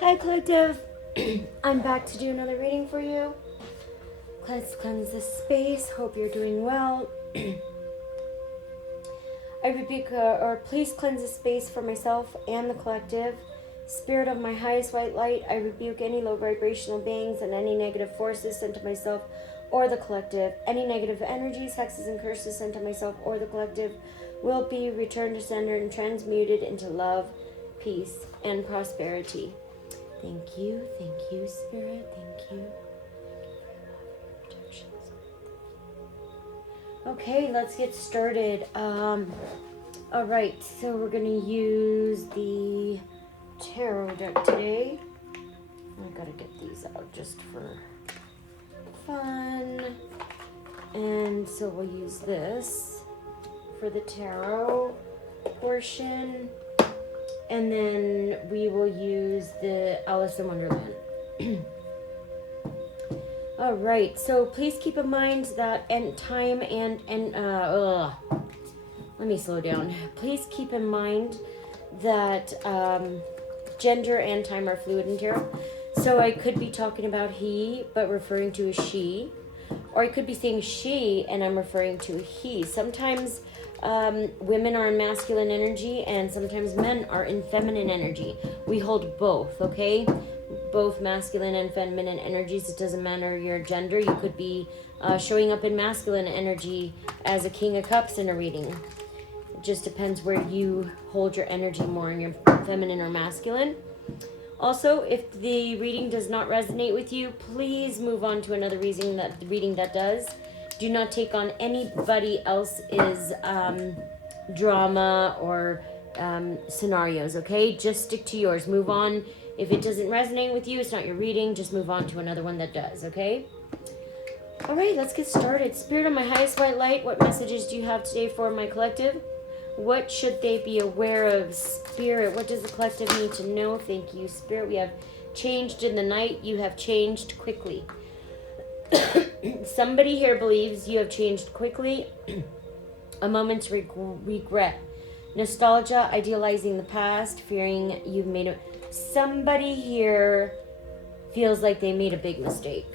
Hi, collective. I'm back to do another reading for you. Let's cleanse the space. Hope you're doing well. I rebuke, or please cleanse the space for myself and the collective. Spirit of my highest white light, I rebuke any low vibrational beings and any negative forces sent to myself or the collective. Any negative energies, hexes, and curses sent to myself or the collective will be returned to sender and transmuted into love, peace, and prosperity. Thank you, Spirit, thank you. Okay, let's get started. Alright, so we're going to use the tarot deck today. I gotta get these out just for fun. And so we'll use this for the tarot portion. And then we will use the Alice in Wonderland. All right, so please keep in mind that let me slow down. Please keep in mind that gender and time are fluid in tarot. So I could be talking about he, but referring to a she. Or I could be saying she, and I'm referring to a he. Sometimes women are in masculine energy and sometimes men are in feminine energy. We hold both, okay? Both masculine and feminine energies. It doesn't matter your gender. You could be showing up in masculine energy as a King of Cups in a reading. It just depends where you hold your energy more, in your feminine or masculine. Also, if the reading does not resonate with you, please move on to another reading that does. Do not take on anybody else's drama or scenarios, okay? Just stick to yours. Move on. If it doesn't resonate with you, it's not your reading, just move on to another one that does, okay? All right, let's get started. Spirit of my highest white light, what messages do you have today for my collective? What should they be aware of? Spirit, what does the collective need to know? Thank you, Spirit. We have changed in the night. You have changed quickly. Somebody here believes you have changed quickly. A moment's regret. Nostalgia, idealizing the past, fearing you've made a... Somebody here feels like they made a big mistake.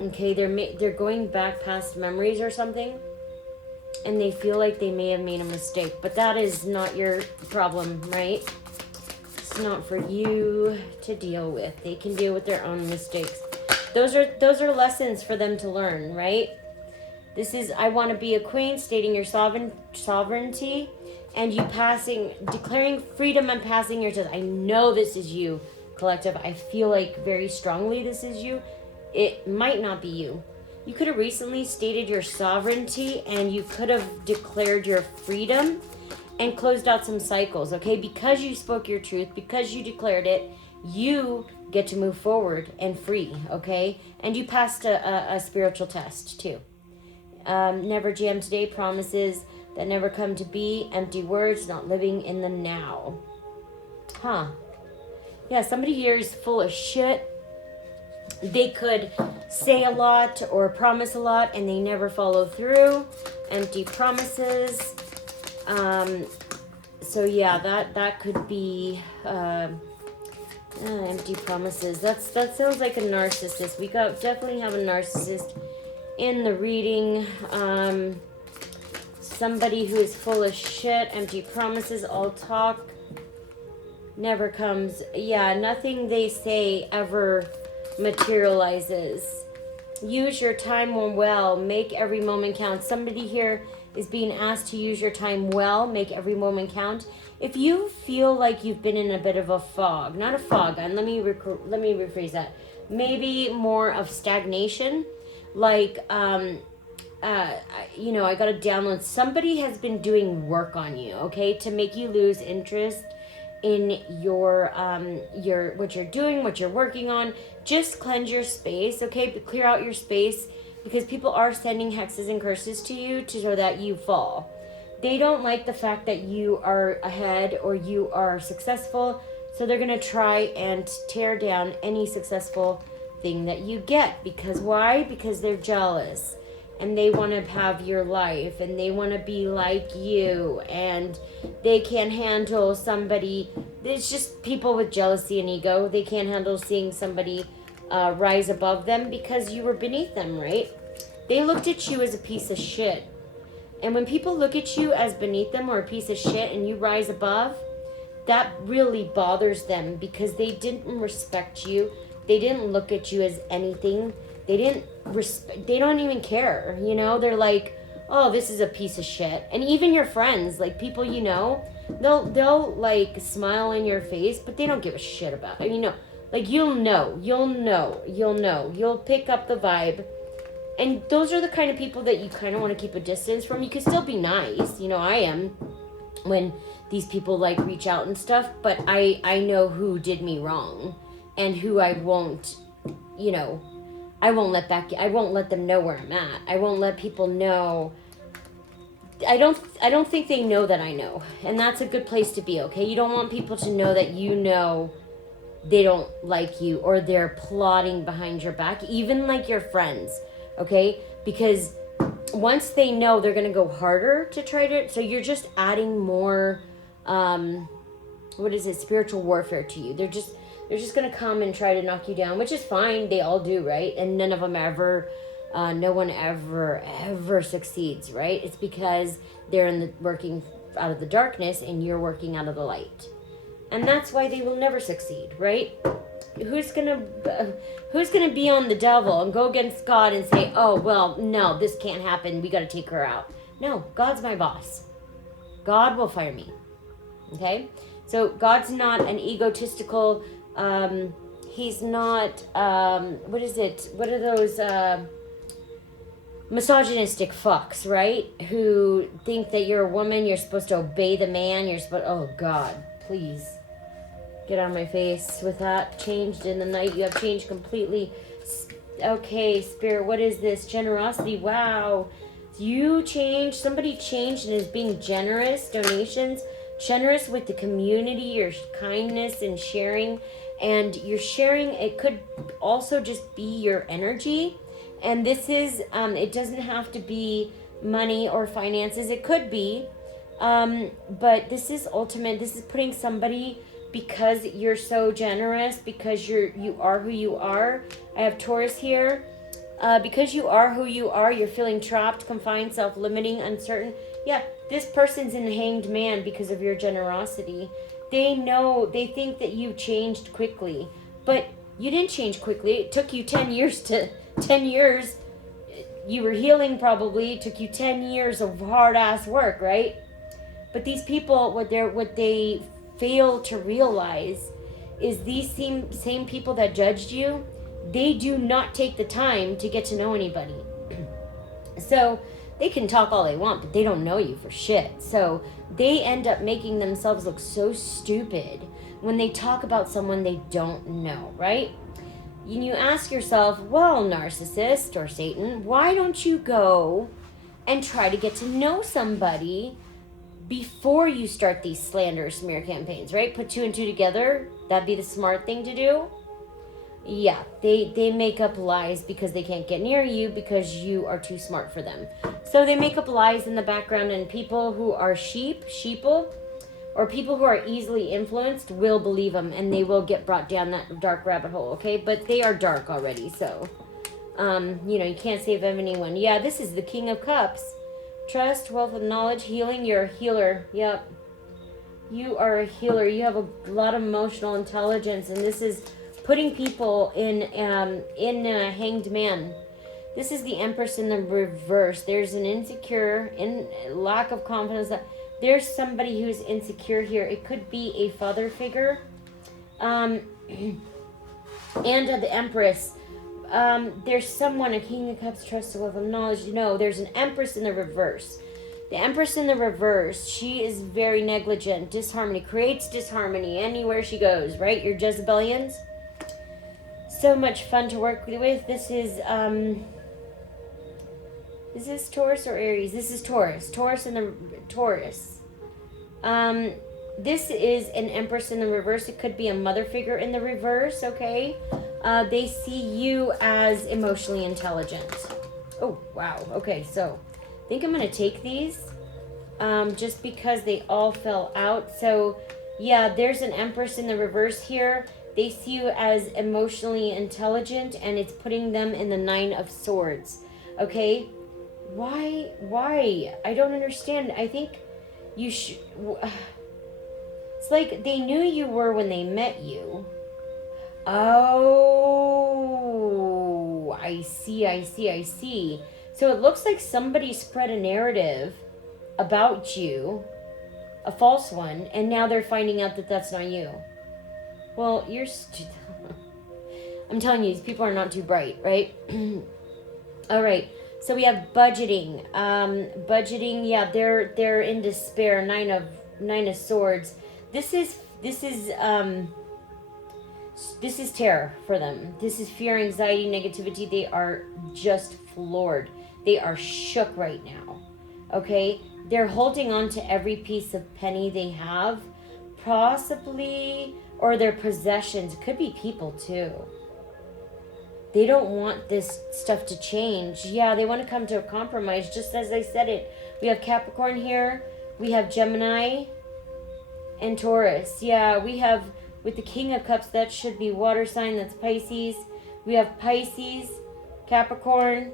Okay, they're going back past memories or something, and they feel like they may have made a mistake. But that is not your problem, right? It's not for you to deal with. They can deal with their own mistakes. Those are lessons for them to learn, right? This is, I want to be a queen, stating your sovereignty, and you declaring freedom and passing your test. I know this is you, collective. I feel like very strongly this is you. It might not be you. You could have recently stated your sovereignty, and you could have declared your freedom and closed out some cycles, okay? Because you spoke your truth, because you declared it, you get to move forward and free, okay? And you passed a spiritual test too. Never jam today, promises that never come to be, empty words, not living in the now. Huh. Yeah, somebody here is full of shit. They could say a lot or promise a lot and they never follow through. Empty promises. So yeah, that could be empty promises. That sounds like a narcissist. We definitely have a narcissist in the reading. Somebody who is full of shit, empty promises, all talk, never comes. Yeah, nothing they say ever materializes. Use your time well. Make every moment count. Somebody here is being asked to use your time well. Make every moment count. If you feel like you've been in a bit of a fog, not a fog, and let me rephrase that. Maybe more of stagnation, like I got to download. Somebody has been doing work on you, okay, to make you lose interest in your what you're doing, what you're working on. Just cleanse your space, okay? But clear out your space, because people are sending hexes and curses to you so that you fall. They don't like the fact that you are ahead or you are successful, so they're going to try and tear down any successful thing that you get. Because why? Because they're jealous. and they want to have your life, and they want to be like you, and they can't handle somebody. It's just people with jealousy and ego. They can't handle seeing somebody rise above them because you were beneath them, right? They looked at you as a piece of shit. And when people look at you as beneath them or a piece of shit and you rise above, that really bothers them because they didn't respect you. They didn't look at you as anything. They didn't they don't even care, you know? They're like, "Oh, this is a piece of shit." And even your friends, like people you know, they'll like smile in your face, but they don't give a shit about it. You know, like you'll pick up the vibe. And those are the kind of people that you kind of want to keep a distance from. You can still be nice, you know, I am, when these people like reach out and stuff, but I know who did me wrong and who I won't, you know, I won't let them know where I'm at. I won't let people know. I don't think they know that I know. And that's a good place to be, okay? You don't want people to know that you know they don't like you or they're plotting behind your back, even like your friends. Okay, because once they know, they're going to go harder to try to, so you're just adding more, spiritual warfare to you. They're just going to come and try to knock you down, which is fine. They all do, right? And none of them ever, no one ever succeeds, right? It's because they're working out of the darkness and you're working out of the light. And that's why they will never succeed, right? Who's gonna be on the devil and go against God and say, "Oh, well, no, this can't happen. We got to take her out." No, God's my boss. God will fire me. Okay? So God's not an egotistical, he's not, what are those, misogynistic fucks, right? Who think that you're a woman, you're supposed to obey the man, oh God, please. Get out of my face with that. Changed in the night. You have changed completely. Okay, Spirit, what is this? Generosity. Wow. You changed. Somebody changed and is being generous. Donations. Generous with the community. Your kindness and sharing. And you're sharing. It could also just be your energy. And this is, it doesn't have to be money or finances. It could be. But this is ultimate. This is putting somebody, because you're so generous, because you are who you are. I have Taurus here. Because you are who you are, you're feeling trapped, confined, self-limiting, uncertain. Yeah, this person's in Hanged Man because of your generosity. They think that you changed quickly, but you didn't change quickly. It took you 10 years. You were healing probably. It took you 10 years of hard-ass work, right? But these people, what they fail to realize is these same people that judged you, they do not take the time to get to know anybody. So they can talk all they want, but they don't know you for shit. So they end up making themselves look so stupid when they talk about someone they don't know, right? And you ask yourself, well, narcissist or Satan, why don't you go and try to get to know somebody before you start these slander smear campaigns, right? Put 2 and 2 together. That'd be the smart thing to do. Yeah, they make up lies because they can't get near you because you are too smart for them. So they make up lies in the background, and people who are sheeple, or people who are easily influenced will believe them, and they will get brought down that dark rabbit hole, okay? But they are dark already, so, you can't save anyone. Yeah, this is the King of Cups. Trust, wealth, and knowledge, healing. You're a healer. Yep. You are a healer. You have a lot of emotional intelligence, and this is putting people in a Hanged Man. This is the Empress in the reverse. There's an insecure, lack of confidence. There's somebody who's insecure here. It could be a father figure. And the Empress. There's someone, a King of Cups, trust, wealth, and knowledge. No, there's an Empress in the reverse. The Empress in the reverse, she is very negligent. Disharmony, creates disharmony anywhere she goes, right? Your Jezebelians. So much fun to work with. This is this Taurus or Aries? This is Taurus. Taurus in the Taurus. This is an Empress in the reverse. It could be a mother figure in the reverse, okay? They see you as emotionally intelligent, Oh, wow. Okay, so I think I'm going to take these just because they all fell out. So, yeah, there's an Empress in the reverse here. They see you as emotionally intelligent, and it's putting them in the Nine of Swords. Okay? Why? Why? I don't understand. I think you should... It's like they knew you were when they met you. Oh, I see. So it looks like somebody spread a narrative about you, a false one, and now they're finding out that that's not you. Well, you're... I'm telling you, these people are not too bright, right? All right. So we have budgeting. Budgeting, yeah, they're in despair. Nine of Swords. This is terror for them. This is fear, anxiety, negativity. They are just floored. They are shook right now. Okay? They're holding on to every piece of penny they have, possibly, or their possessions. Could be people too. They don't want this stuff to change. Yeah, they want to come to a compromise, just as I said it. We have Capricorn here. We have Gemini and Taurus. Yeah, we have, with the King of Cups, that should be water sign. That's Pisces. We have Pisces, Capricorn,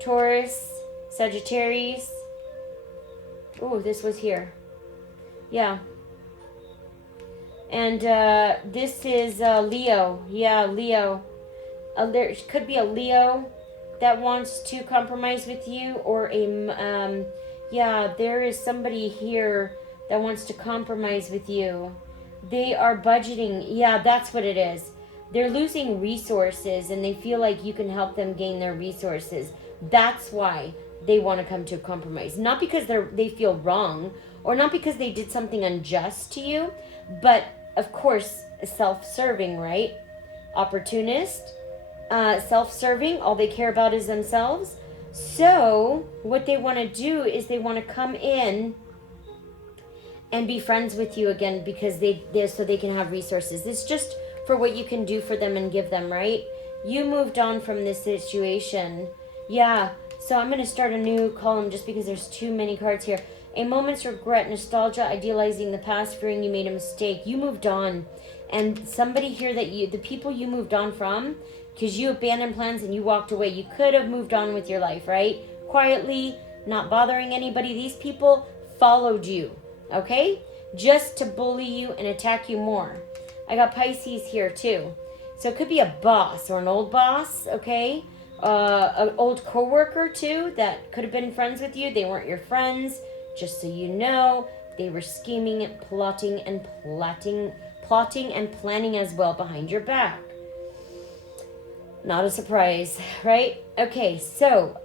Taurus, Sagittarius. Oh, this was here. Yeah. And this is Leo. Yeah, Leo. There could be a Leo that wants to compromise with you, or there is somebody here that wants to compromise with you. They are budgeting. Yeah, that's what it is. They're losing resources, and they feel like you can help them gain their resources. That's why they want to come to a compromise. Not because they feel wrong, or not because they did something unjust to you, but of course, self-serving, right? Opportunist, self-serving. All they care about is themselves. So what they want to do is they want to come in and be friends with you again, because so they can have resources. It's just for what you can do for them and give them, right? You moved on from this situation. Yeah, so I'm going to start a new column just because there's too many cards here. A moment's regret, nostalgia, idealizing the past, fearing you made a mistake. You moved on. And somebody here the people you moved on from, because you abandoned plans and you walked away. You could have moved on with your life, right? Quietly, not bothering anybody. These people followed you. Okay? Just to bully you and attack you more. I got Pisces here too. So it could be a boss or an old boss, okay? An old coworker too that could have been friends with you. They weren't your friends. Just so you know, they were scheming, plotting and planning as well behind your back. Not a surprise, right? Okay, so,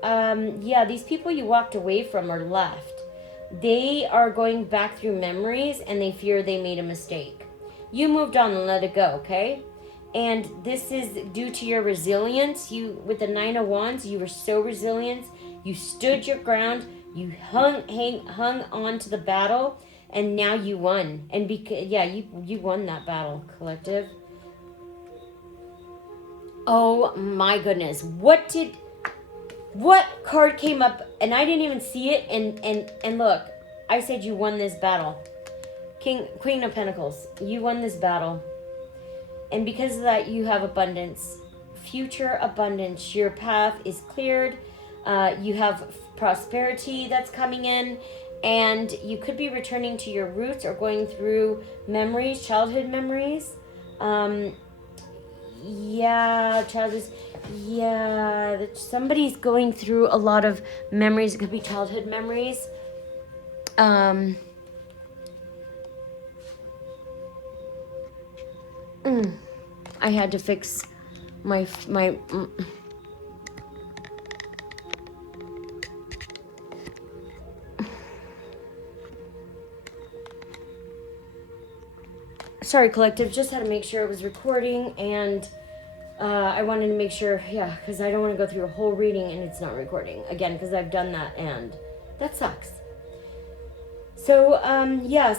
these people you walked away from or left. They are going back through memories and they fear they made a mistake. You moved on and let it go, okay? And this is due to your resilience. You, with the Nine of Wands, you were so resilient. You stood your ground. You hung on to the battle, and now you won. And you won that battle, collective. Oh my goodness. What card came up and I didn't even see it, and look, I said you won this battle. Queen of Pentacles, you won this battle. And because of that, you have abundance. Future abundance. Your path is cleared. You have prosperity that's coming in. And you could be returning to your roots or going through memories, childhood memories. Somebody's going through a lot of memories. It could be childhood memories. I had to fix my sorry, collective, just had to make sure it was recording, and I wanted to make sure, because I don't want to go through a whole reading and it's not recording again, because I've done that and that sucks. So,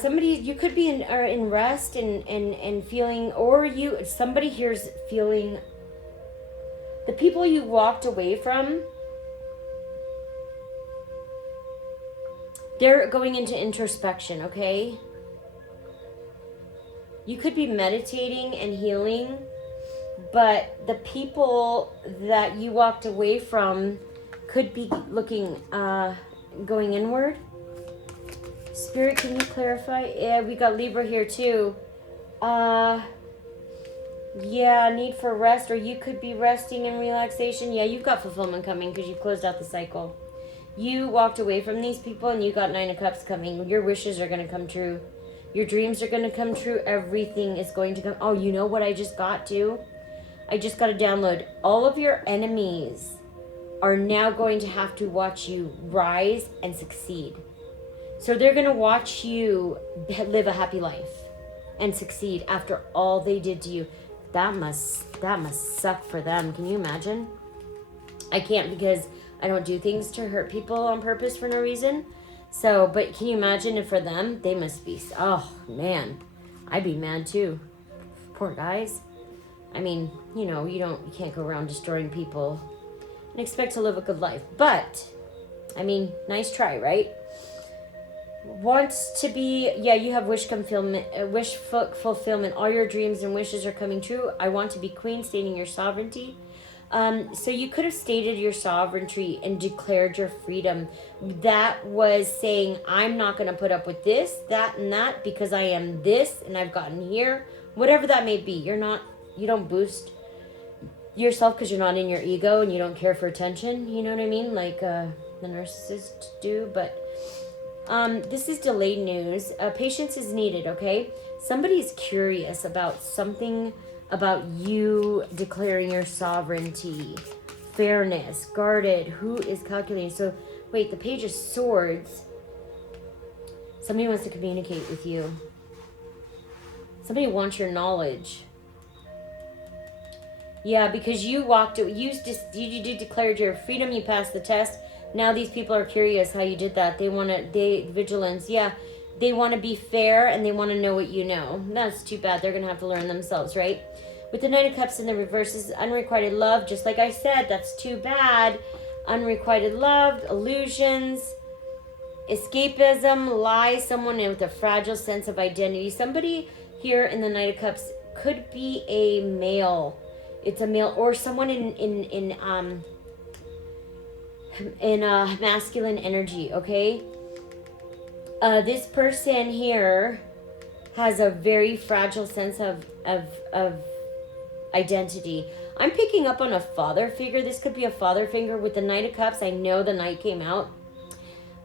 somebody, you could be in rest and feeling, or somebody here's feeling, the people you walked away from, They're going into introspection, okay? You could be meditating and healing, but the people that you walked away from could be looking, going inward. Spirit, can you clarify? Yeah, we got Libra here too. Yeah, need for rest, or you could be resting and relaxation. Yeah, you've got fulfillment coming because you've closed out the cycle. You walked away from these people and you got 9 of Cups coming. Your wishes are going to come true. Your dreams are going to come true. Everything is going to come. Oh, you know what I just got too? I just got to download. All of your enemies are now going to have to watch you rise and succeed. So they're going to watch you live a happy life and succeed after all they did to you. That must suck for them. Can you imagine? I can't, because I don't do things to hurt people on purpose for no reason. So, but can you imagine if for them, they must be, oh man, I'd be mad too. Poor guys. I mean, you know, you can't go around destroying people and expect to live a good life. But, I mean, nice try, right? Wants to be, yeah, you have wish fulfillment. All your dreams and wishes are coming true. I want to be queen, stating your sovereignty. So you could have stated your sovereignty and declared your freedom. That was saying, I'm not going to put up with this, that, and that because I am this and I've gotten here. Whatever that may be. You don't boost yourself because you're not in your ego and you don't care for attention. You know what I mean? Like the narcissists do. But this is delayed news. Patience is needed, okay? Somebody's curious about something about you declaring your sovereignty, fairness, guarded, who is calculating. So, wait, the Page of Swords. Somebody wants to communicate with you. Somebody wants your knowledge. Yeah, because you declared your freedom, you passed the test. Now these people are curious how you did that. Vigilance, yeah. They want to be fair and they want to know what you know. That's too bad. They're going to have to learn themselves, right? With the Knight of Cups in the reverse is unrequited love. Just like I said, that's too bad. Unrequited love, illusions, escapism, lies, someone with a fragile sense of identity. Somebody here in the Knight of Cups could be a male. It's a male or someone in masculine energy, okay? This person here has a very fragile sense of identity. I'm picking up on a father figure. This could be a father figure with the Knight of Cups. I know the Knight came out.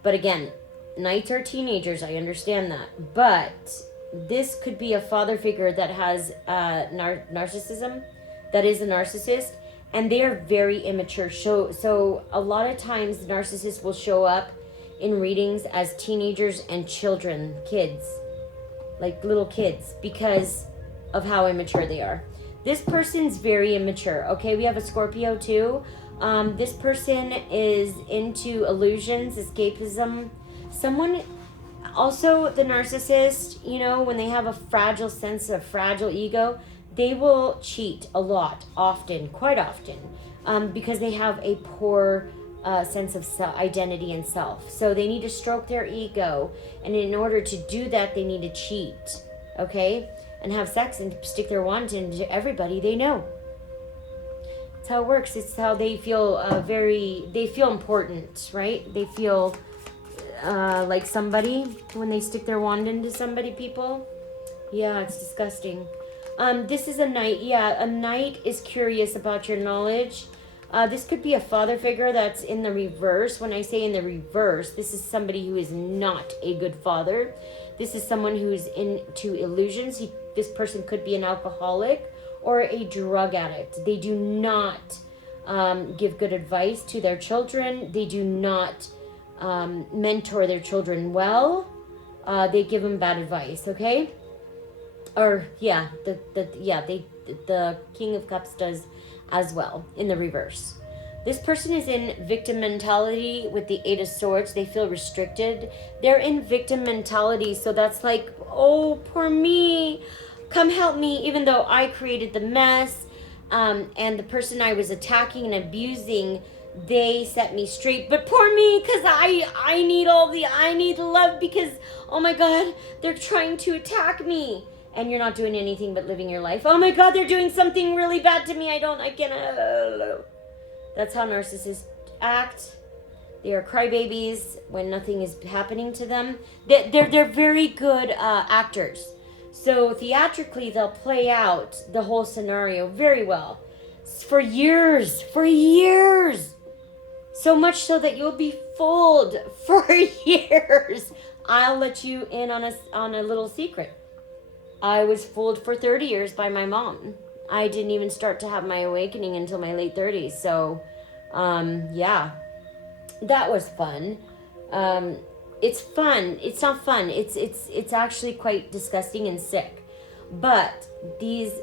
But again, Knights are teenagers. I understand that. But this could be a father figure that has narcissism. That is a narcissist. And they are very immature. So a lot of times narcissists will show up in readings as teenagers and children, kids. Like little kids. Because of how immature they are. This person's very immature. Okay, we have a Scorpio too. This person is into illusions, escapism. Someone, also the narcissist, you know, when they have a fragile sense of fragile ego, they will cheat a lot, often, quite often, because they have a poor sense of identity and self. So they need to stroke their ego, and in order to do that, they need to cheat, okay? And have sex and stick their wand into everybody they know. It's how it works. It's how they feel they feel important, right? They feel like somebody when they stick their wand into somebody, people. Yeah, it's disgusting. This is a Knight. Yeah, a Knight is curious about your knowledge. This could be a father figure that's in the reverse. When I say in the reverse, this is somebody who is not a good father. This is someone who's into illusions. This person could be an alcoholic or a drug addict. They do not give good advice to their children. They do not mentor their children well. They give them bad advice, okay? Or, yeah, the King of Cups does as well in the reverse. This person is in victim mentality with the 8 of Swords. They feel restricted. They're in victim mentality. So that's like, oh, poor me. Come help me. Even though I created the mess. And the person I was attacking and abusing they set me straight. But poor me, because I need love, because, oh my God, they're trying to attack me. And you're not doing anything but living your life. Oh my God, they're doing something really bad to me. I can't. That's how narcissists act. They are crybabies when nothing is happening to them. They're very good actors. So theatrically, they'll play out the whole scenario very well. For years. So much so that you'll be fooled for years. I'll let you in on a little secret. I was fooled for 30 years by my mom. I didn't even start to have my awakening until my late 30s. So, yeah, that was fun. It's fun. It's not fun. It's actually quite disgusting and sick. But these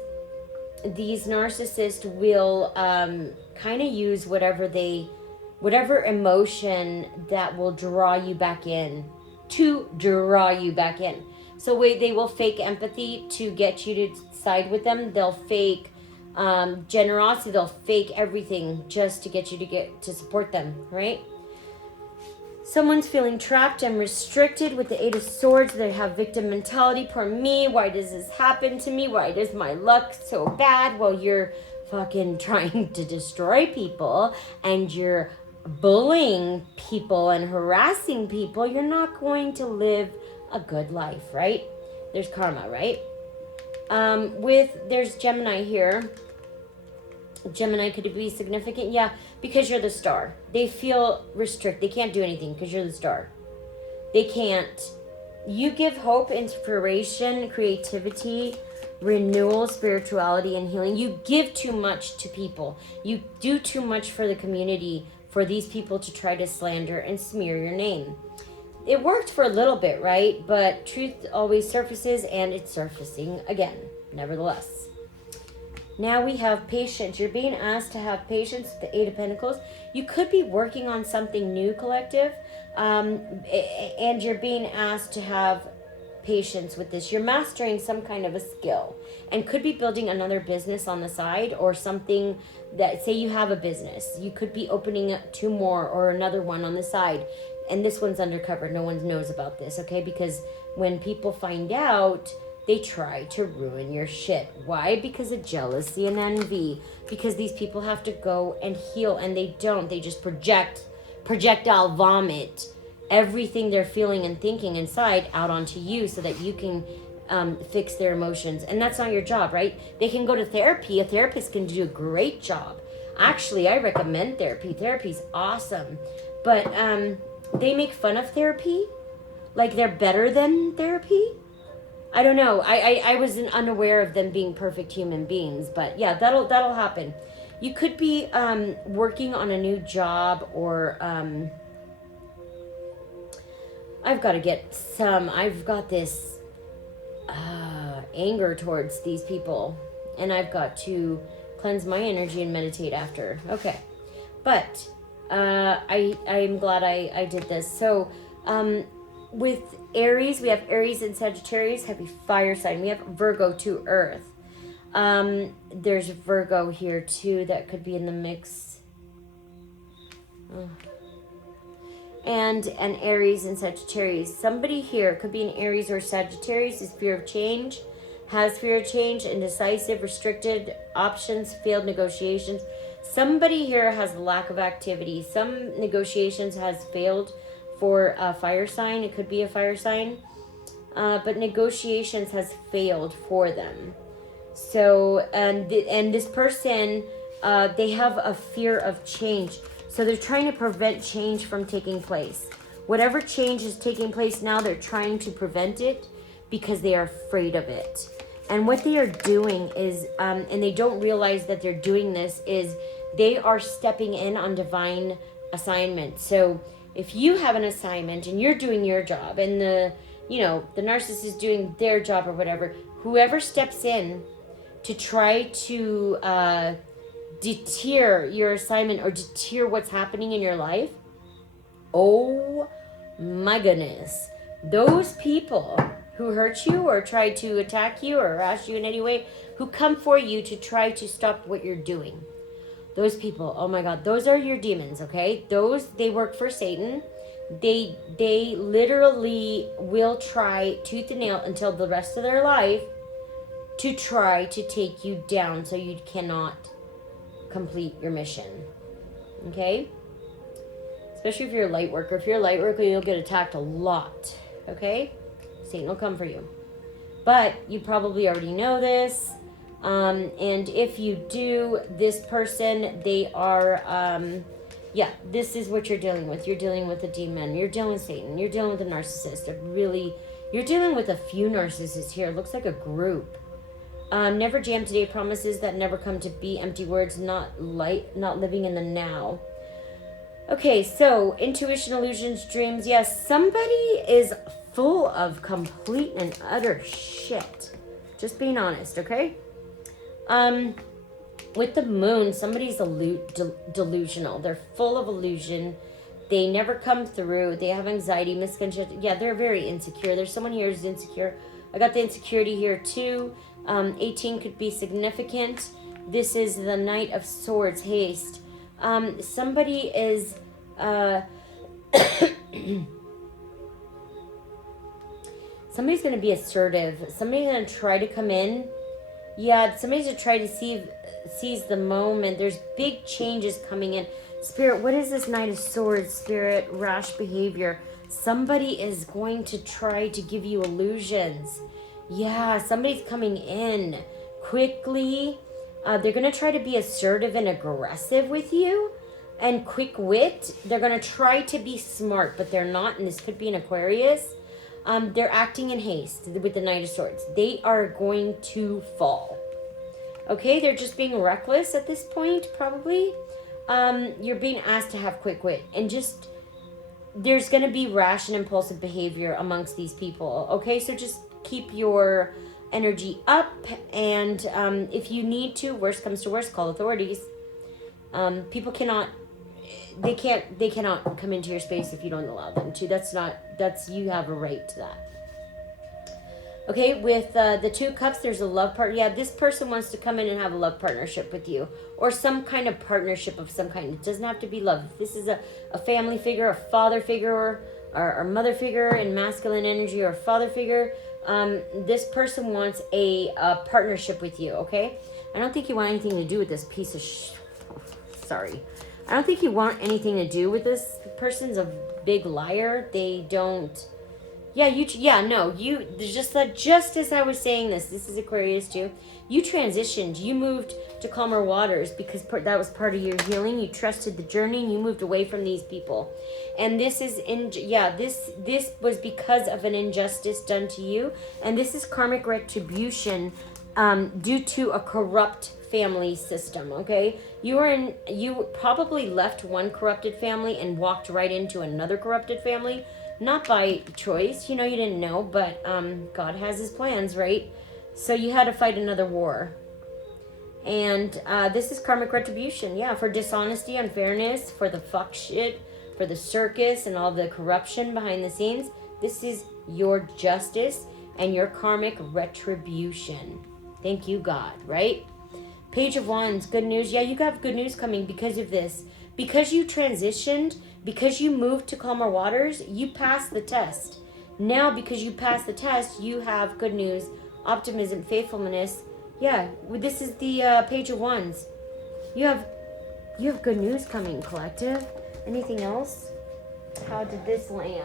narcissists will kind of use whatever emotion that will draw you back in to draw you back in. So they will fake empathy to get you to side with them. They'll fake generosity. They'll fake everything just to get you to support them, right? Someone's feeling trapped and restricted with the Eight of Swords. They have victim mentality. Poor me. Why does this happen to me? Why does my luck so bad? Well, you're fucking trying to destroy people and you're bullying people and harassing people. You're not going to live a good life, right? There's karma, right? There's Gemini here. Gemini could be significant, yeah, because you're the star. They feel restricted. They can't do anything because you're the star. They can't. You give hope, inspiration, creativity, renewal, spirituality, and healing. You give too much to people. You do too much for the community for these people to try to slander and smear your name. It worked for a little bit, right? But truth always surfaces, and it's surfacing again, nevertheless. Now we have patience. You're being asked to have patience with the Eight of Pentacles. You could be working on something new, collective, and you're being asked to have patience with this. You're mastering some kind of a skill and could be building another business on the side, or something that, say you have a business, you could be opening up 2 more or another one on the side. And this one's undercover. No one knows about this, okay? Because when people find out, they try to ruin your shit. Why? Because of jealousy and envy. Because these people have to go and heal, and they don't. They just projectile vomit everything they're feeling and thinking inside out onto you so that you can fix their emotions. And that's not your job, right? They can go to therapy. A therapist can do a great job. Actually, I recommend therapy. Therapy's awesome. But they make fun of therapy like they're better than therapy. I don't know. I was unaware of them being perfect human beings, but yeah, that'll happen. You could be working on a new job, or I've got this anger towards these people, and I've got to cleanse my energy and meditate after. Okay, but I'm glad I did this. So with Aries, we have Aries and Sagittarius, heavy fire sign. We have Virgo to Earth. There's Virgo here too that could be in the mix. And an Aries and Sagittarius. Somebody here could be an Aries or Sagittarius, is fear of change, has fear of change, indecisive, restricted options, failed negotiations. Somebody here has lack of activity. Some negotiations has failed for a fire sign. It could be a fire sign. But negotiations has failed for them. So, and this person, they have a fear of change. So they're trying to prevent change from taking place. Whatever change is taking place now, they're trying to prevent it because they are afraid of it. And what they are doing is, and they don't realize that they're doing this, is they are stepping in on divine assignment. So if you have an assignment and you're doing your job, and the narcissist is doing their job or whatever, whoever steps in to try to deter your assignment or deter what's happening in your life, oh my goodness, those people who hurt you or try to attack you or harass you in any way, who come for you to try to stop what you're doing, Those people, oh my God, those are your demons, okay? Those, they work for Satan. They literally will try tooth and nail until the rest of their life to try to take you down so you cannot complete your mission. Okay? Especially if you're a light worker. If you're a light worker, you'll get attacked a lot. Okay? Satan will come for you. But you probably already know this. And if you do, this person, they are, this is what you're dealing with. You're dealing with a demon. You're dealing with Satan. You're dealing with a narcissist. You're dealing with a few narcissists here. It looks like a group. Never jam today, promises that never come to be, empty words, not living in the now. Okay, so intuition, illusions, dreams. Yes, somebody is full of complete and utter shit. Just being honest, okay? With the moon, somebody's delusional. They're full of illusion. They never come through. They have anxiety, misconception. Yeah, they're very insecure. There's someone here who's insecure. I got the insecurity here too. 18 could be significant. This is the Knight of Swords, haste. Somebody is somebody's going to be assertive. Somebody's going to try to come in. Yeah, somebody's going to try to seize the moment. There's big changes coming in. Spirit, what is this Knight of Swords, Spirit? Rash behavior. Somebody is going to try to give you illusions. Yeah, somebody's coming in quickly. They're going to try to be assertive and aggressive with you. And quick wit. They're going to try to be smart, but they're not. And this could be an Aquarius. They're acting in haste with the Knight of Swords. They are going to fall. Okay, they're just being reckless at this point, probably. You're being asked to have quick wit. And just, there's going to be rash and impulsive behavior amongst these people. Okay, so just keep your energy up. And if you need to, worst comes to worst, call authorities. People cannot... They cannot come into your space if you don't allow them to. You have a right to that. Okay, with the Two of Cups, there's a love partner. Yeah, this person wants to come in and have a love partnership with you. Or some kind of partnership of some kind. It doesn't have to be love. If this is a family figure, a father figure, or mother figure in masculine energy, or a father figure, this person wants a partnership with you, okay? I don't think you want anything to do with this piece of sorry. I don't think you want anything to do with this person's a big liar. They don't. Just as I was saying this is Aquarius too. You transitioned. You moved to calmer waters because that was part of your healing. You trusted the journey and you moved away from these people. And this was because of an injustice done to you. And this is karmic retribution due to a corrupt family system, okay? You probably left one corrupted family and walked right into another corrupted family, not by choice, you didn't know, but God has his plans, right? So you had to fight another war. And this is karmic retribution, yeah, for dishonesty, unfairness, for the fuck shit, for the circus and all the corruption behind the scenes. This is your justice and your karmic retribution. Thank you, God, right? Page of Wands, good news. Yeah, you got good news coming because of this. Because you transitioned, because you moved to calmer waters, you passed the test. Now, because you passed the test, you have good news, optimism, faithfulness. Yeah, this is the Page of Wands. You have good news coming, collective. Anything else? How did this land?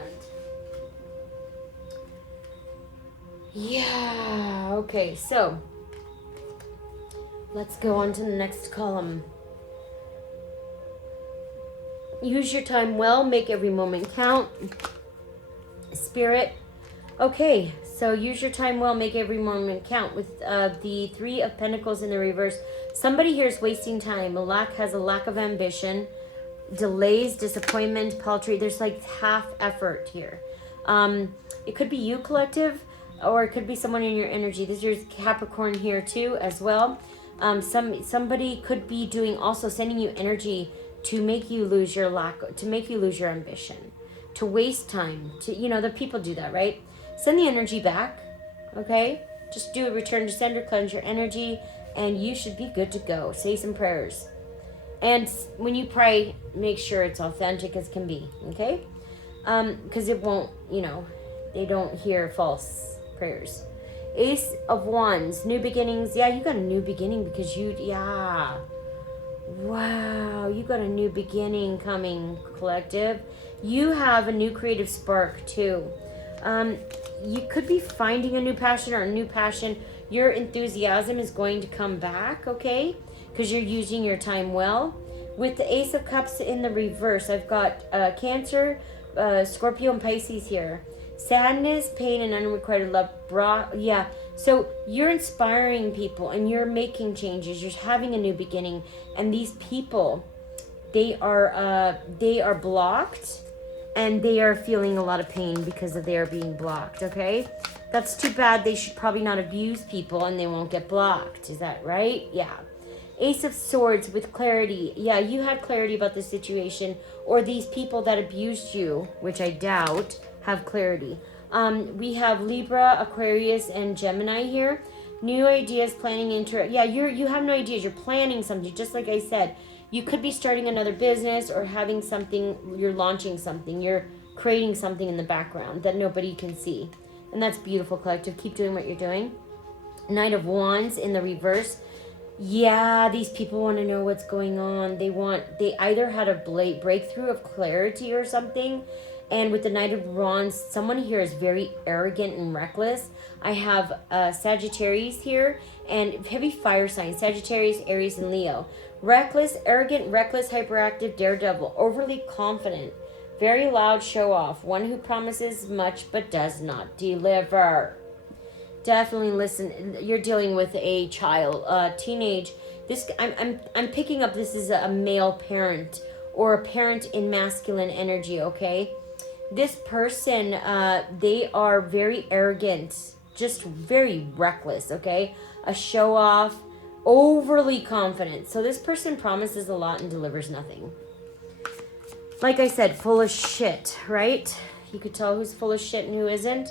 Yeah, okay, so let's go on to the next column. Use your time well. Make every moment count. Spirit. Okay, so use your time well. Make every moment count. With the Three of Pentacles in the reverse. Somebody here is wasting time. Has a lack of ambition. Delays, disappointment, paltry. There's like half effort here. It could be you, collective, or it could be someone in your energy. This is Capricorn here too as well. Somebody could be sending you energy to make you lose your ambition, to waste time, the people do that, right? Send the energy back, okay? Just do a return to sender, cleanse your energy, and you should be good to go. Say some prayers. And when you pray, make sure it's authentic as can be, okay? Because it won't, they don't hear false prayers. Ace of Wands, new beginnings. Yeah, you got a new beginning because wow, you got a new beginning coming, collective. You have a new creative spark too. You could be finding a new passion or a new passion. Your enthusiasm is going to come back, okay? Because you're using your time well. With the Ace of Cups in the reverse, I've got Cancer, Scorpio, and Pisces here. Sadness, pain, and unrequited love. So you're inspiring people and you're making changes. You're having a new beginning. And these people, they are blocked and they are feeling a lot of pain because of they are being blocked, okay? That's too bad. They should probably not abuse people and they won't get blocked. Is that right? Yeah. Ace of Swords with clarity. Yeah, you had clarity about this situation, or these people that abused you, which I doubt, have clarity. We have Libra, Aquarius, and Gemini here. New ideas, planning, you have no ideas. You're planning something, just like I said. You could be starting another business or having something, you're launching something. You're creating something in the background that nobody can see. And that's beautiful, collective. Keep doing what you're doing. Knight of Wands in the reverse. Yeah, these people want to know what's going on. They either had a breakthrough of clarity or something. And with the Knight of Wands, someone here is very arrogant and reckless. I have Sagittarius here and heavy fire signs, Sagittarius, Aries, and Leo. Reckless, arrogant, reckless, hyperactive, daredevil, overly confident, very loud, show off, one who promises much but does not deliver. Definitely listen. You're dealing with a child, teenage. I'm picking up. This is a male parent or a parent in masculine energy. Okay, this person, they are very arrogant, just very reckless. Okay, a show off, overly confident. So this person promises a lot and delivers nothing. Like I said, full of shit. Right? You could tell who's full of shit and who isn't.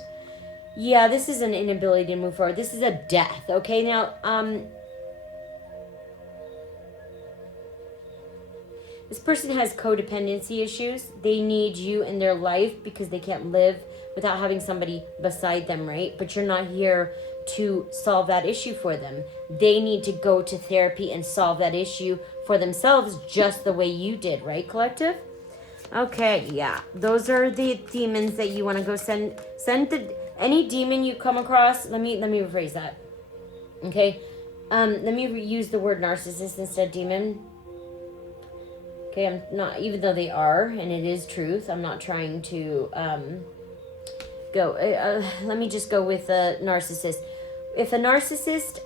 Yeah, this is an inability to move forward. This is a death, okay? Now, this person has codependency issues. They need you in their life because they can't live without having somebody beside them, right? But you're not here to solve that issue for them. They need to go to therapy and solve that issue for themselves just the way you did, right, collective? Okay, yeah. Those are the demons that you want to go send any demon you come across. Let me rephrase that. Okay? Let me use the word narcissist instead of demon. Okay, I'm not, even though they are, and it is truth, I'm not trying to let me just go with a narcissist. If a narcissist,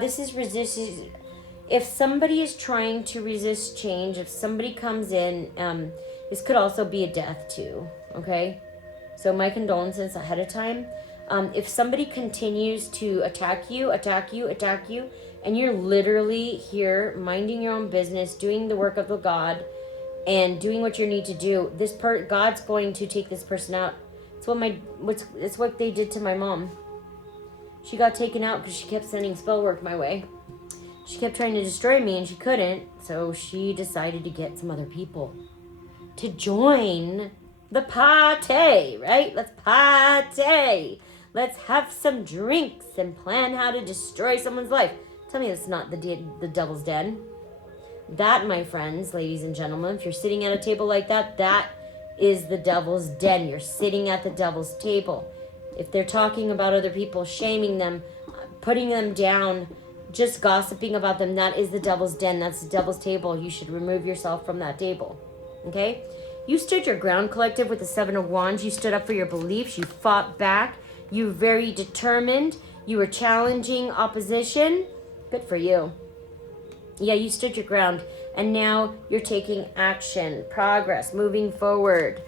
this is resistance. If somebody is trying to resist change, if somebody comes in, this could also be a death too, okay? So my condolences ahead of time. If somebody continues to attack you, and you're literally here minding your own business, doing the work of the God, and doing what you need to do, God's going to take this person out. It's what they did to my mom. She got taken out because she kept sending spell work my way. She kept trying to destroy me and she couldn't, so she decided to get some other people to join the party, right? Let's party. Let's have some drinks and plan how to destroy someone's life. Tell me that's not the devil's den. That, my friends, ladies and gentlemen, if you're sitting at a table like that, that is the devil's den. You're sitting at the devil's table. If they're talking about other people, shaming them, putting them down, just gossiping about them, that is the devil's den. That's the devil's table. You should remove yourself from that table. Okay? You stood your ground, collective, with the Seven of Wands. You stood up for your beliefs. You fought back. You were very determined. You were challenging opposition. Good for you. Yeah, you stood your ground. And now you're taking action, progress, moving forward.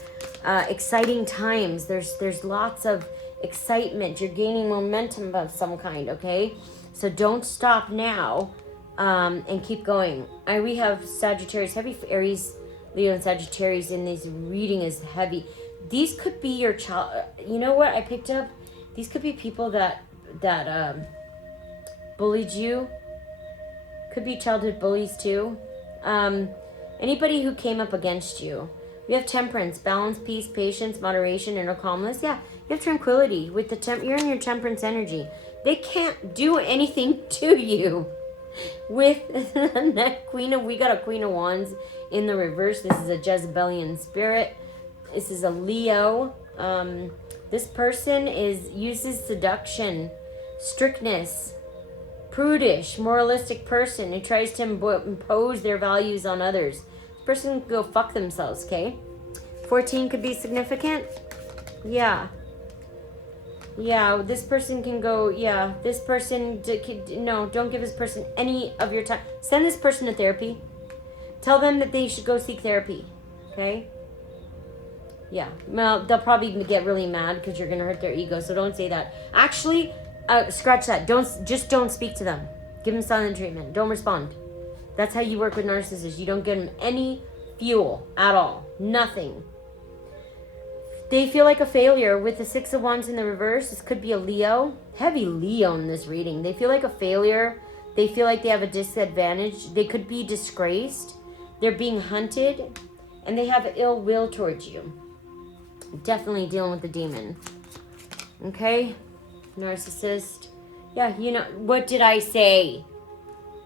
Exciting times. There's lots of excitement. You're gaining momentum of some kind, okay? So don't stop now, and keep going. We have Sagittarius, heavy Aries, Leo, and Sagittarius in this reading is heavy. These could be your child. You know what I picked up? These could be people that bullied you. Could be childhood bullies too. Anybody who came up against you. We have temperance, balance, peace, patience, moderation, inner calmness. Yeah, you have tranquility with the you're in your temperance energy. They can't do anything to you. With that we got a Queen of Wands in the reverse. This is a Jezebelian spirit. This is a Leo. This person uses seduction, strictness, prudish, moralistic person who tries to impose their values on others. This person can go fuck themselves, okay? 14 could be significant. Yeah. Yeah, this person can go, yeah, this person, no, don't give this person any of your time. Send this person to therapy. Tell them that they should go seek therapy, okay? Yeah, well, they'll probably get really mad because you're going to hurt their ego, so don't say that. Actually, scratch that. Don't speak to them. Give them silent treatment. Don't respond. That's how you work with narcissists. You don't give them any fuel at all. Nothing. They feel like a failure with the Six of Wands in the reverse. This could be a Leo. Heavy Leo in this reading. They feel like a failure. They feel like they have a disadvantage. They could be disgraced. They're being hunted. And they have ill will towards you. Definitely dealing with the demon. Okay? Narcissist. Yeah, you know, what did I say?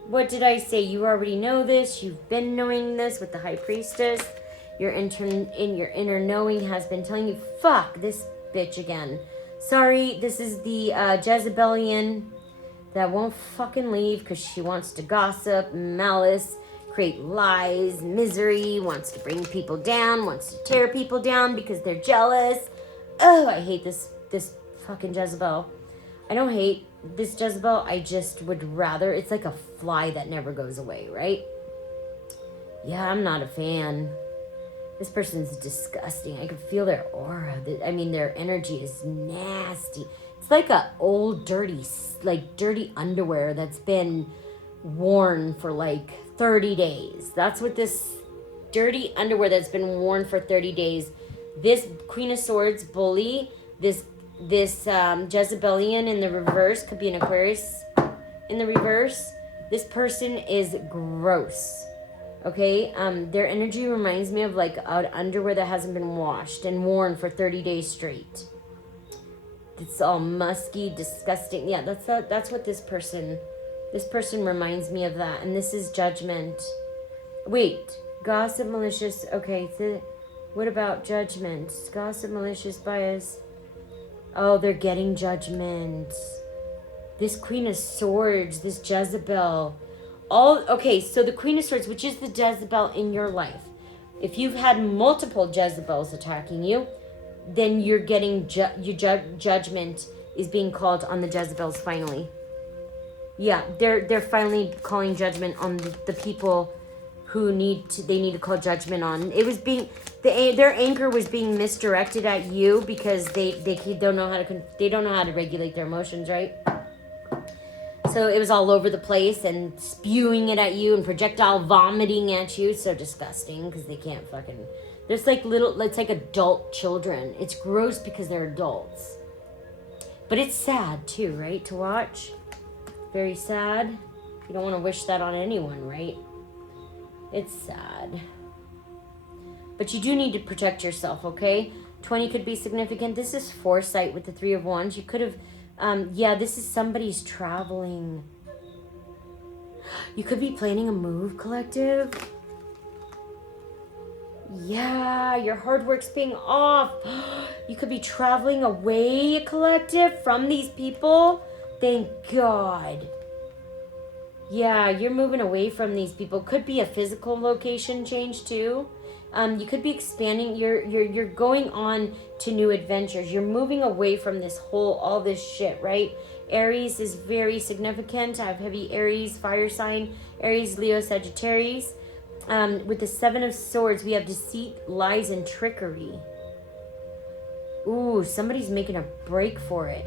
What did I say? You already know this. You've been knowing this with the High Priestess. Your inner knowing has been telling you, fuck this bitch again. Sorry, this is the Jezebelian that won't fucking leave because she wants to gossip, malice, create lies, misery, wants to bring people down, wants to tear people down because they're jealous. Oh, I hate this fucking Jezebel. I don't hate this Jezebel. I just would rather, it's like a fly that never goes away, right? Yeah, I'm not a fan. This person's disgusting. I can feel their aura. I mean, their energy is nasty. It's like a old, dirty underwear that's been worn for like 30 days. That's what this dirty underwear that's been worn for 30 days. This Queen of Swords bully, this Jezebelian in the reverse, could be an Aquarius in the reverse. This person is gross. Okay, their energy reminds me of like an underwear that hasn't been washed and worn for 30 days straight. It's all musky, disgusting. Yeah, that's what this person reminds me of that. And this is judgment. Wait, gossip, malicious. Okay, so what about judgment? Gossip, malicious, bias. Oh, they're getting judgment. This Queen of Swords, this Jezebel. Okay, so the Queen of Swords, which is the Jezebel in your life. If you've had multiple Jezebels attacking you, then you're getting judgment is being called on the Jezebels finally. Yeah, they're finally calling judgment on the people who they need to call judgment on. It was their anger was being misdirected at you because they don't know how to regulate their emotions, right? So it was all over the place and spewing it at you and projectile vomiting at you. So disgusting because they can't fucking... There's like it's like adult children. It's gross because they're adults. But it's sad too, right? To watch. Very sad. You don't want to wish that on anyone, right? It's sad. But you do need to protect yourself, okay? 20 could be significant. This is foresight with the Three of Wands. You could have... yeah, this is somebody's traveling. You could be planning a move, collective. Yeah, your hard work's paying off. You could be traveling away, collective, from these people. Thank God. Yeah, you're moving away from these people. Could be a physical location change too. You could be expanding. You're going on to new adventures. You're moving away from all this shit, right? Aries is very significant. I have heavy Aries, fire sign. Aries, Leo, Sagittarius. With the Seven of Swords, we have deceit, lies, and trickery. Ooh, somebody's making a break for it.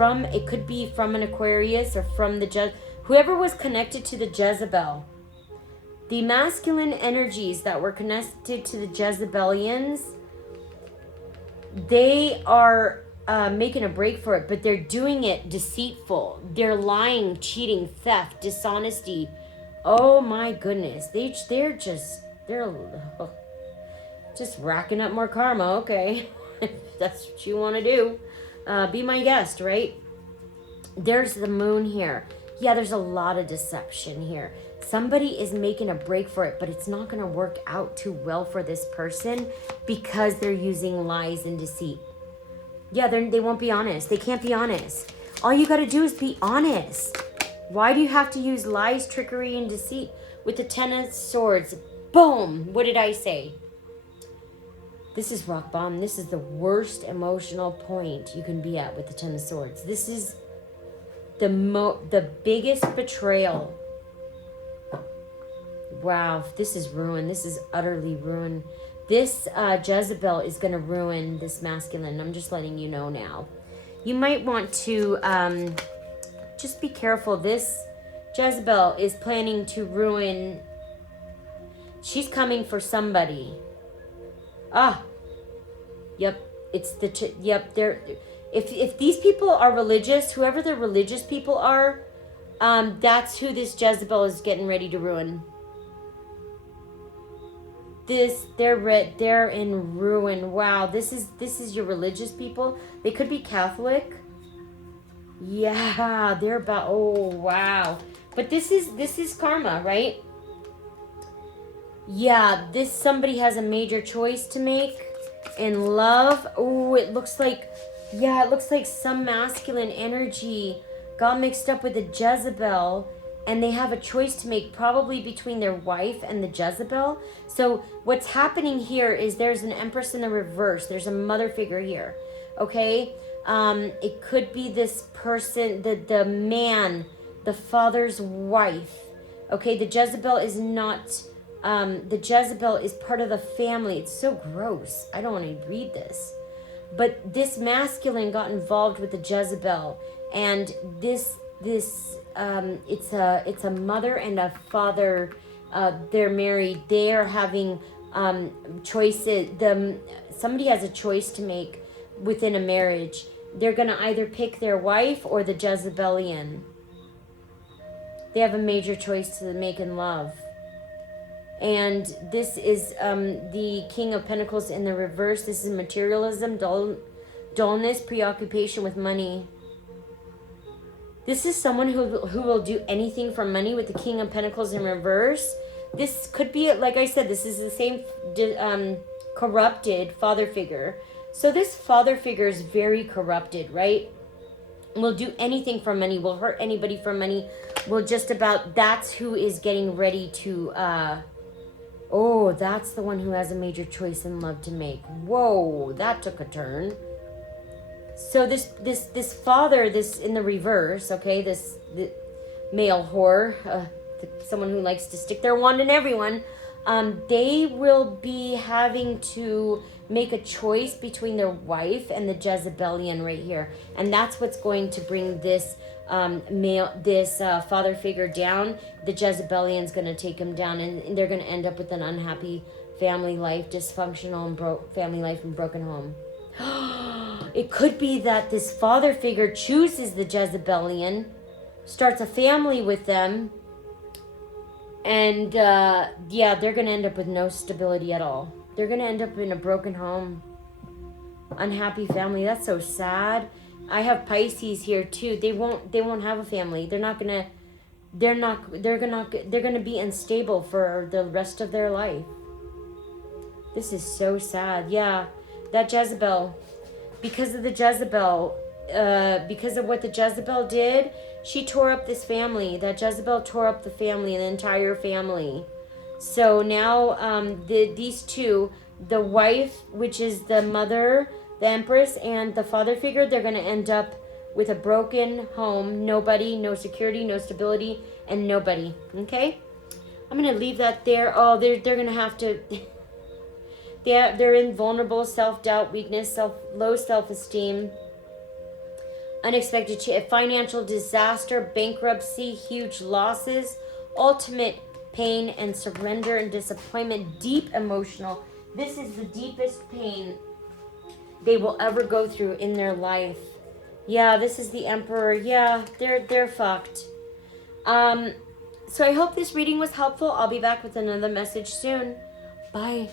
It could be from an Aquarius or from whoever was connected to the Jezebel. The masculine energies that were connected to the Jezebelians, they are making a break for it, but they're doing it deceitful. They're lying, cheating, theft, dishonesty. Oh my goodness, they're just racking up more karma. Okay, if that's what you want to do. Be my guest, right? There's the moon here. Yeah, there's a lot of deception here. Somebody is making a break for it, but it's not going to work out too well for this person because they're using lies and deceit. Yeah, they won't be honest. They can't be honest. All you got to do is be honest. Why do you have to use lies, trickery, and deceit? With the Ten of Swords, boom! What did I say? This is rock bottom. This is the worst emotional point you can be at with the Ten of Swords. This is the biggest betrayal. Wow, this is ruin. This is utterly ruin. This Jezebel is going to ruin this masculine. I'm just letting you know now. You might want to just be careful. This Jezebel is planning to ruin. She's coming for somebody. Yep. It's the yep. They're if these people are religious, whoever the religious people are, that's who this Jezebel is getting ready to ruin. They're in ruin. Wow, this is your religious people. They could be Catholic. Yeah, they're about. Oh wow, but this is karma, right? Yeah, somebody has a major choice to make in love. Oh, it looks like some masculine energy got mixed up with the Jezebel. And they have a choice to make, probably between their wife and the Jezebel. So what's happening here is there's an Empress in the reverse. There's a mother figure here. Okay? It could be this person, the man, the father's wife. Okay? The Jezebel is not, the Jezebel is part of the family. It's so gross. I don't want to read this. But this masculine got involved with the Jezebel. And it's a mother and a father. They're married. They are having choices. Somebody has a choice to make within a marriage. They're gonna either pick their wife or the Jezebelian. They have a major choice to make in love. And this is the King of Pentacles in the reverse. This is materialism, dullness, preoccupation with money. This is someone who will do anything for money with the King of Pentacles in reverse. This could be, like I said, this is the same corrupted father figure. So this father figure is very corrupted, right? Will do anything for money, will hurt anybody for money, will just about, that's who is getting ready to, that's the one who has a major choice in love to make. Whoa, that took a turn. So this father, this in the reverse, okay, the male whore, someone who likes to stick their wand in everyone, they will be having to make a choice between their wife and the Jezebelian right here, and that's what's going to bring this father figure down. The Jezebelian's going to take him down, and they're going to end up with an unhappy family life, dysfunctional and family life and broken home. It could be that this father figure chooses the Jezebelian, starts a family with them, and they're going to end up with no stability at all. They're going to end up in a broken home, unhappy family. That's so sad. I have Pisces here too. They won't have a family. They're going to be unstable for the rest of their life. This is so sad. Yeah, that Jezebel, because of the Jezebel, because of what the Jezebel did, she tore up this family. That Jezebel tore up the family, the entire family. So now these two, the wife, which is the mother, the Empress, and the father figure, they're going to end up with a broken home, nobody, no security, no stability, and nobody. Okay? I'm going to leave that there. Oh, they're going to have to... They're in vulnerable self-doubt, weakness, low self-esteem, unexpected financial disaster, bankruptcy, huge losses, ultimate pain and surrender and disappointment, deep emotional. This is the deepest pain they will ever go through in their life. Yeah, this is the Emperor. Yeah, they're fucked. So I hope this reading was helpful. I'll be back with another message soon. Bye.